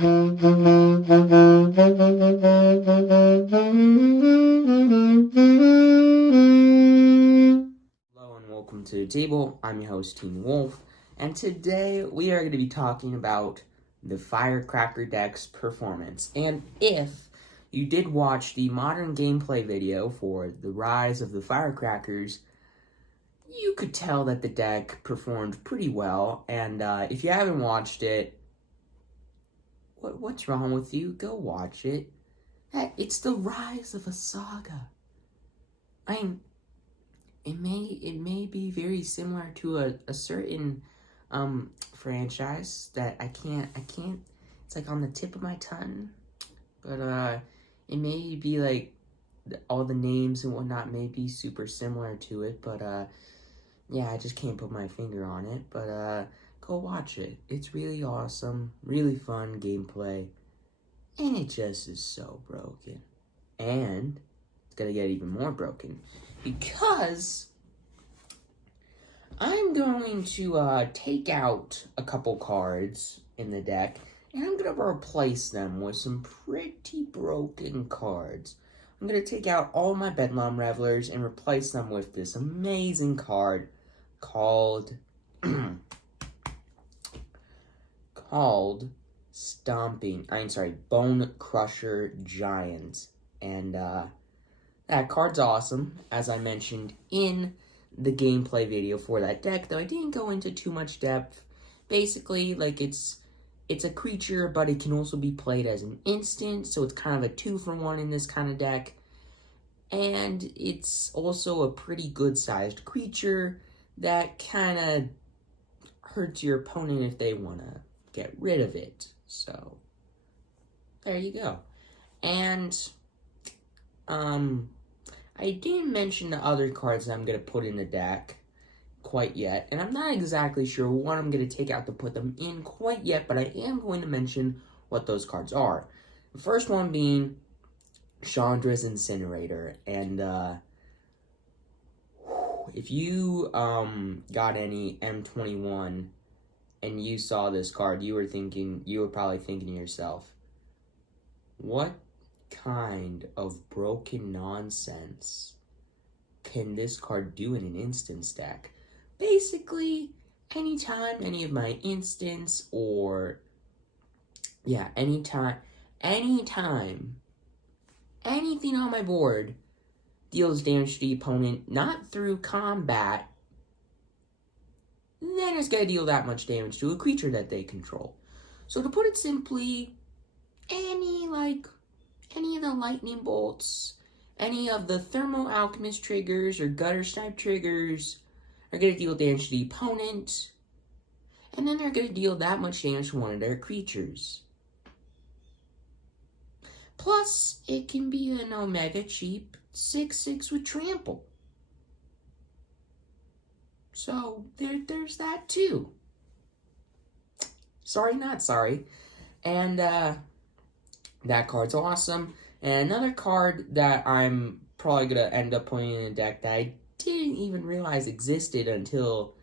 and welcome to the table. I'm your host, Teen Wolf, and today we are going to be talking about the Firecracker deck's performance. And if you did watch the modern gameplay video for the rise of the Firecrackers, you could tell that the deck performed pretty well. And if you haven't watched it, what's wrong with you? Go watch it. It's the rise of a saga. It may be very similar to a certain franchise that I can't it's like on the tip of my tongue, but it may be like all the names and whatnot may be super similar to it, but yeah, I just can't put my finger on it. But go watch it. It's really awesome, really fun gameplay, and it just is so broken. And it's gonna get even more broken because I'm going to take out a couple cards in the deck, and I'm going to replace them with some pretty broken cards. I'm going to take out all my Bedlam Revelers and replace them with this amazing card called Bone Crusher Giant. And that card's awesome, as I mentioned in the gameplay video for that deck, though I didn't go into too much depth. Basically, like, it's a creature, but it can also be played as an instant, so it's kind of a 2-for-1 in this kind of deck. And it's also a pretty good-sized creature that kind of hurts your opponent if they want to get rid of it. So, there you go. And, I didn't mention the other cards that I'm going to put in the deck quite yet, and I'm not exactly sure what I'm going to take out to put them in quite yet, but I am going to mention what those cards are. The first one being Chandra's Incinerator, and if you got any M21 and you saw this card, you were probably thinking to yourself, what kind of broken nonsense can this card do in an instance deck? Basically, anytime any of my instants or anytime anything on my board deals damage to the opponent, not through combat, then it's gonna deal that much damage to a creature that they control. So to put it simply, any of the lightning bolts, any of the thermo alchemist triggers or gutter snipe triggers are going to deal damage to the opponent, and then they're going to deal that much damage to one of their creatures. Plus, it can be an omega cheap 6/6 with trample. So there's that too. Sorry, not sorry. And that card's awesome. And another card that I'm probably going to end up putting in a deck that I didn't even realize existed until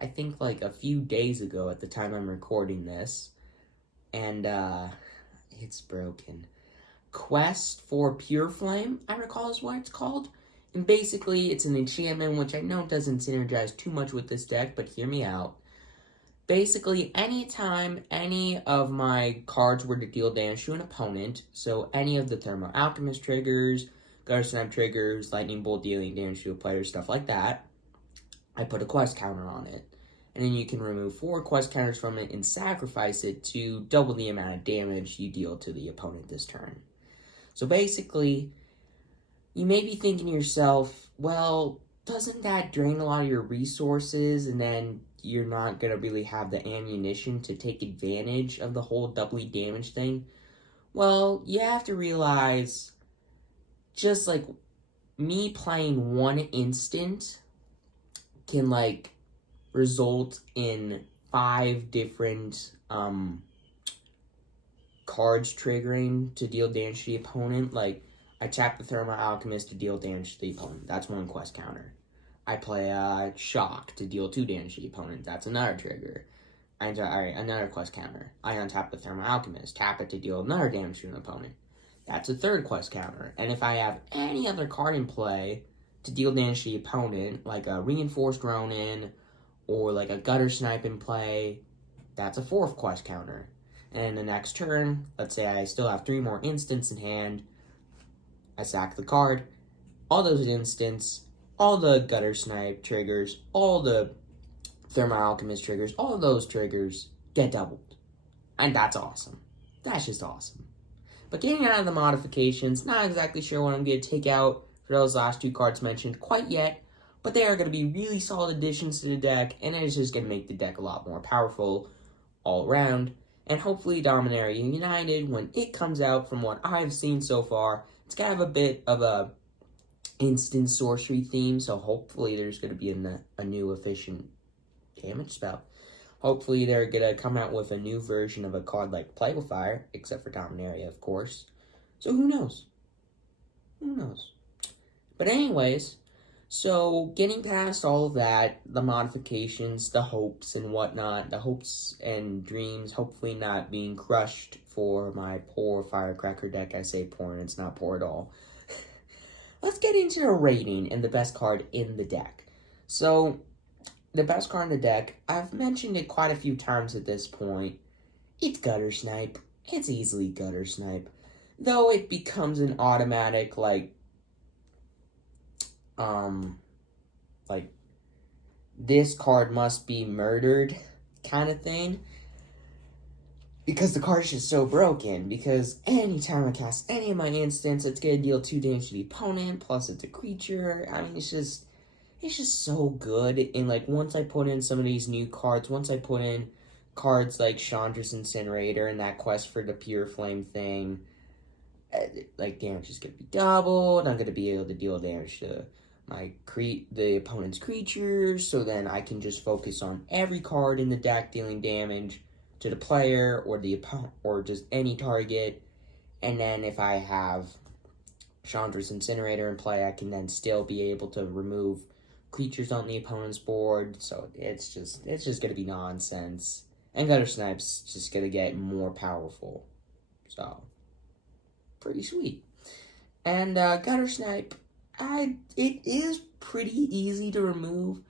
I think like a few days ago at the time I'm recording this. And it's broken. Quest for Pure Flame, I recall is what it's called. And basically it's an enchantment, which I know doesn't synergize too much with this deck, but hear me out. Basically, anytime any of my cards were to deal damage to an opponent, so any of the Thermo Alchemist triggers, Gutter Snap triggers, Lightning Bolt dealing damage to a player, stuff like that, I put a quest counter on it. And then you can remove 4 quest counters from it and sacrifice it to double the amount of damage you deal to the opponent this turn. So basically, you may be thinking to yourself, well, doesn't that drain a lot of your resources, and then you're not going to really have the ammunition to take advantage of the whole doubly damage thing? Well, you have to realize, just like me playing one instant can like result in 5 different cards triggering to deal damage to the opponent. Like, I tap the Thermal Alchemist to deal damage to the opponent. That's one quest counter. I play Shock to deal 2 damage to the opponent. That's another trigger. another quest counter. I untap the Thermal Alchemist, tap it to deal another damage to an opponent. That's a third quest counter. And if I have any other card in play to deal damage to the opponent, like a Reinforced Ronin or like a Gutter Snipe in play, that's a fourth quest counter. And the next turn, let's say I still have 3 more instants in hand, I sack the card. All those instants, all the Gutter Snipe triggers, all the Thermal Alchemist triggers, all of those triggers get doubled. And that's awesome. That's just awesome. But getting out of the modifications, not exactly sure what I'm going to take out for those last 2 cards mentioned quite yet, but they are going to be really solid additions to the deck, and it's just going to make the deck a lot more powerful all around. And hopefully Dominaria United, when it comes out, from what I've seen so far, it's going to have a bit of a instant sorcery theme, so hopefully there's going to be a new efficient damage spell. Hopefully they're going to come out with a new version of a card like Play with Fire, except for Dominaria, of course. So who knows? Who knows? But anyways, so getting past all of that, the modifications, the hopes and whatnot, the hopes and dreams, hopefully not being crushed for my poor Firecracker deck. I say poor and it's not poor at all. Let's get into the rating and the best card in the deck. So, the best card in the deck, I've mentioned it quite a few times at this point. It's Gutter Snipe. It's easily Gutter Snipe. Though it becomes an automatic, this card must be murdered kind of thing. Because the card is just so broken. Because anytime I cast any of my instants, it's going to deal 2 damage to the opponent, plus it's a creature. I mean, it's just so good. And, once I put in some of these new cards, once I put in cards like Chandra's Incinerator and that quest for the Pure Flame thing, damage is going to be doubled. I'm going to be able to deal damage to the opponent's creatures, so then I can just focus on every card in the deck dealing damage to the player or the opponent or just any target. And then if I have Chandra's Incinerator in play, I can then still be able to remove creatures on the opponent's board. So it's just going to be nonsense. And Gutter Snipe's just going to get more powerful. So, pretty sweet. And Gutter Snipe, it is pretty easy to remove.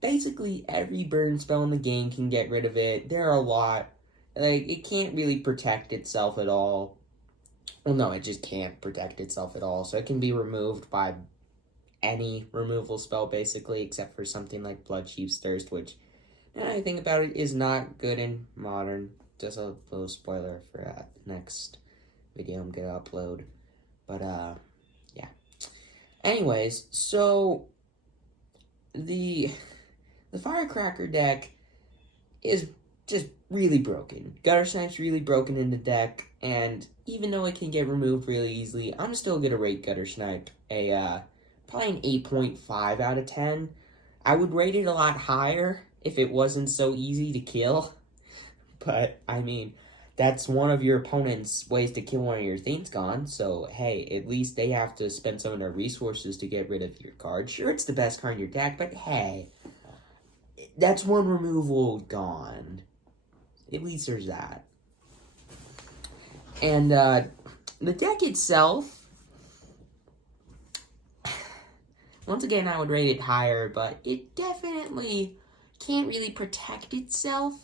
Basically every burn spell in the game can get rid of it. There are a lot. It can't really protect itself at all. Well, no, it just can't protect itself at all. So it can be removed by any removal spell, basically, except for something like Bloodchief's Thirst, which, now that I think about it, is not good in Modern. Just a little spoiler for the next video I'm going to upload. But, yeah. Anyways, so the Firecracker deck is just really broken. Gutter Snipe's really broken in the deck, and even though it can get removed really easily, I'm still going to rate Gutter Snipe probably an 8.5 out of 10. I would rate it a lot higher if it wasn't so easy to kill, but, I mean, that's one of your opponent's ways to kill one of your things gone, so, hey, at least they have to spend some of their resources to get rid of your card. Sure, it's the best card in your deck, but hey, that's one removal gone. At least there's that. And, the deck itself, once again, I would rate it higher, but it definitely can't really protect itself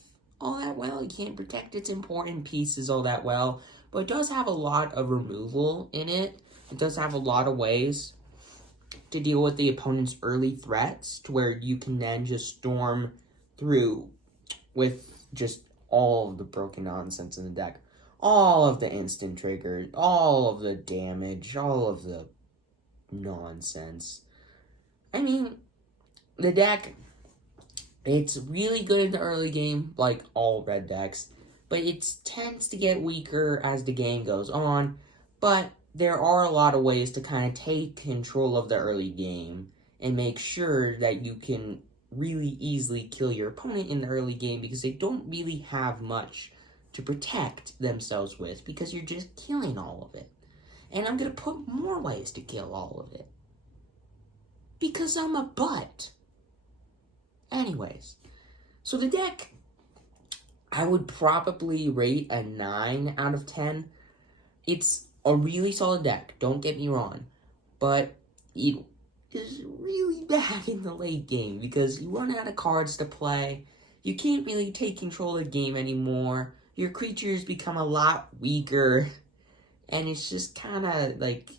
all that well. It can't protect its important pieces all that well, but it does have a lot of removal in it. It does have a lot of ways to deal with the opponent's early threats, to where you can then just storm through with just all of the broken nonsense in the deck. All of the instant triggers, all of the damage, all of the nonsense. I mean, the deck, it's really good in the early game, like all red decks, but it tends to get weaker as the game goes on. But there are a lot of ways to kind of take control of the early game and make sure that you can really easily kill your opponent in the early game, because they don't really have much to protect themselves with, because you're just killing all of it. And I'm going to put more ways to kill all of it, because I'm a butt. Anyways, so the deck I would probably rate a 9 out of 10. It's a really solid deck, don't get me wrong, but it is really bad in the late game because you run out of cards to play. You can't really take control of the game anymore. Your creatures become a lot weaker, and it's just kind of like,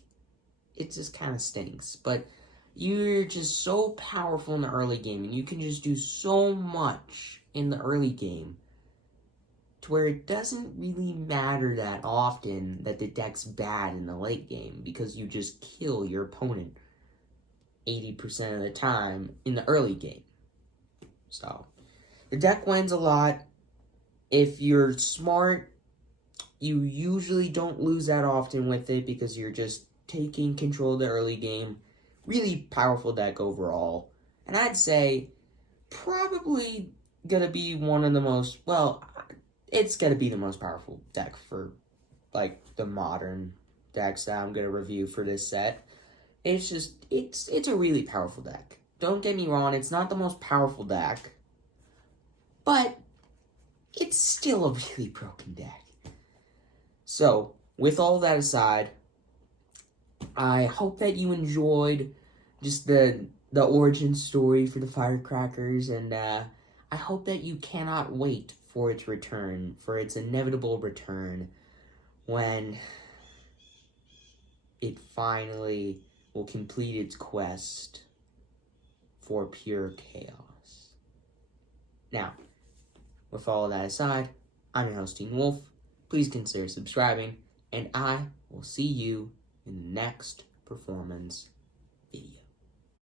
it just kind of stinks. But you're just so powerful in the early game, and you can just do so much in the early game to where it doesn't really matter that often that the deck's bad in the late game because you just kill your opponent 80% of the time in the early game. So, the deck wins a lot. If you're smart, you usually don't lose that often with it because you're just taking control of the early game. Really powerful deck overall. And I'd say probably gonna be one of the most, well, it's gonna be the most powerful deck for, like, the modern decks that I'm gonna review for this set. It's just, it's a really powerful deck. Don't get me wrong, it's not the most powerful deck, but it's still a really broken deck. So, with all that aside, I hope that you enjoyed just the origin story for the Firecrackers, and I hope that you cannot wait for its return, for its inevitable return, when it finally will complete its quest for pure chaos. Now, with all of that aside, I'm your host, Teen Wolf. Please consider subscribing, and I will see you in the next performance video.